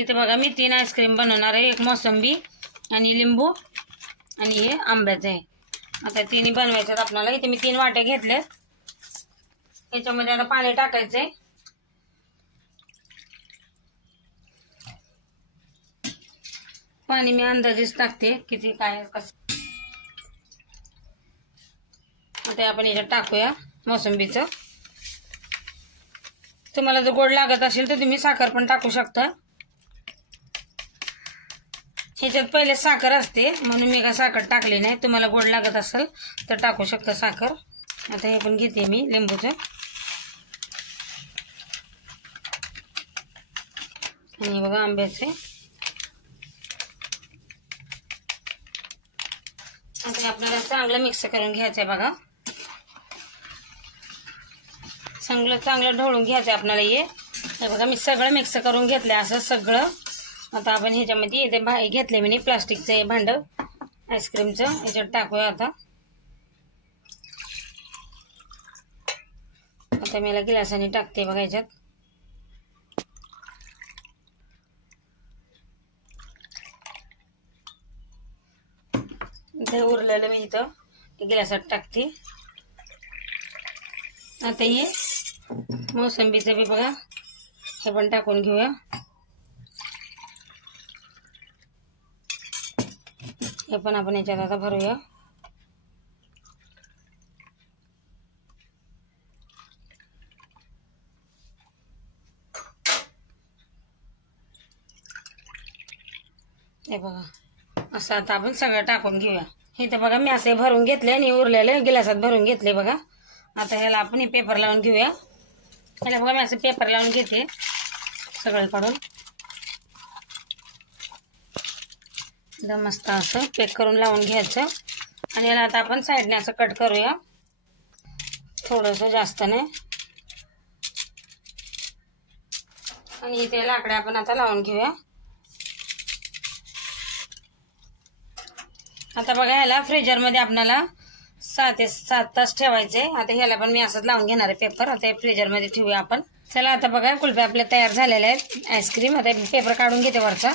इथे बघा मी 3 आईस्क्रीम बनवणार आहे, एक मोसंबी आणि लिंबू आणि हे आंब्याचं आहे। आता तिन्ही बनवायचे आहेत आपल्याला। इथे मी 3 वाट्या घेतल्यात, याच्यामध्ये आता पाणी टाकायचंय। पाणी मी अंदाजेच टाकते किती काय कसं। आता आपण याच्यात टाकूया मोसंबीचं। तुम्हाला जर गोड लागत असेल तर तुम्ही साखर पण टाकू शकता। ह्याच्यात पहिले साखर असते म्हणून मी काय साखर टाकली नाही, तुम्हाला गोड लागत असेल तर टाकू शकता साखर। आता हे पण घेते मी लिंबूचं आणि बघा आंब्याचे। आता आपल्याला चांगलं मिक्स करून घ्यायचं आहे बघा, चांगलं ढवळून घ्यायचं आपल्याला। हे बघा मी सगळं मिक्स करून घेतलं असं सगळं। आता आपण ह्याच्यामध्ये इथे घेतले मी प्लास्टिकचं हे भांड आईस्क्रीमचं, याच्यात टाकूया आता। आता मी याला गिलासाने टाकते बघा याच्यात। इथे उरलेलं मी इथं गिलासात टाकते। आता हे मोसंबीचं बी बघा हे पण टाकून घेऊया। हे पण आपण याच्यात आता भरूया। हे बघा असं आता आपण सगळं टाकून घेऊया। हे तर बघा मी असे भरून घेतले आणि उरलेले गिलासात भरून घेतले बघा। आता ह्याला आपण हे पेपर लावून घेऊया। ह्याला बघा मी असं पेपर लावून घेते सगळं काढून, एकदम मस्त असं पॅक करून लावून घ्यायचं। आणि याला आता आपण साईडने असं कट करूया, थोडंसं जास्त नाही। आणि इथे लाकडे आपण आता लावून घेऊया। आता बघा ह्याला फ्रीजरमध्ये आपल्याला 6 ते 7 तास ठेवायचे। आता ह्याला पण मी असंच लावून घेणार आहे पेपर। आता फ्रीजरमध्ये ठेवूया आपण। चला आता बघा कुल्फ्या आपल्या तयार झालेल्या आहेत आईस्क्रीम। आता पेपर काढून घेते वरचा।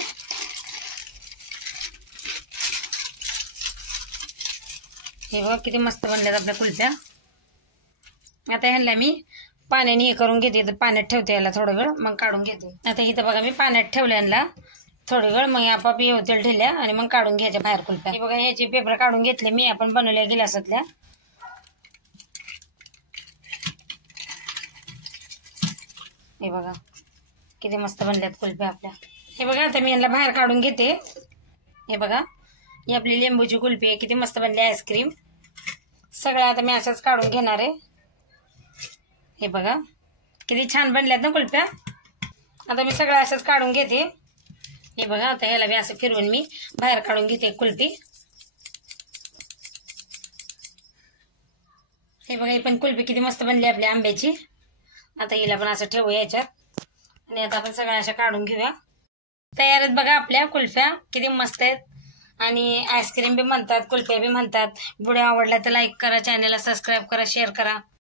हे बघा किती मस्त बनल्यात आपल्या कुल्फ्या। आता ह्याला मी पाण्याने हे करून घेते, तर पाण्यात ठेवते याला थोडं वेळ, मग काढून घेते। आता इथं बघा मी पाण्यात ठेवलं यांना थोडी वेळ, मग आपाप हे होतील ढिल्या आणि मग काढून घ्यायच्या बाहेर कुल्फ्या। हे बघा ह्याचे पेपर काढून घेतले मी आपण बनवल्या गिलासातल्या। हे बघा किती मस्त बनल्यात कुल्फ्या आपल्या। हे बघा आता मी यांना बाहेर काढून घेते। हे बघा ही आपली लिंबूची कुल्फी आहे, किती मस्त बनली आईस्क्रीम। सगळं आता मी अशाच काढून घेणार आहे। हे बघा किती छान बनल्यात ना कुल्फ्या। आता मी सगळं अशाच काढून घेते। हे बघा आता ह्याला मी असं फिरवून मी बाहेर काढून घेते कुल्फी। हे बघा ही पण कुल्फी किती मस्त बनली आपली आंब्याची। आता हिला पण असं ठेवूया याच्यात आणि आता आपण सगळ्या अशा काढून घेऊया। तयार आहेत बघा आपल्या कुल्फ्या, किती मस्त आहेत। आणि आईस्क्रीम बी म्हणतात कुल्फ्या बी म्हणतात। व्हिडिओ आवडला तर लाईक करा, चॅनलला सबस्क्राईब करा, शेअर करा।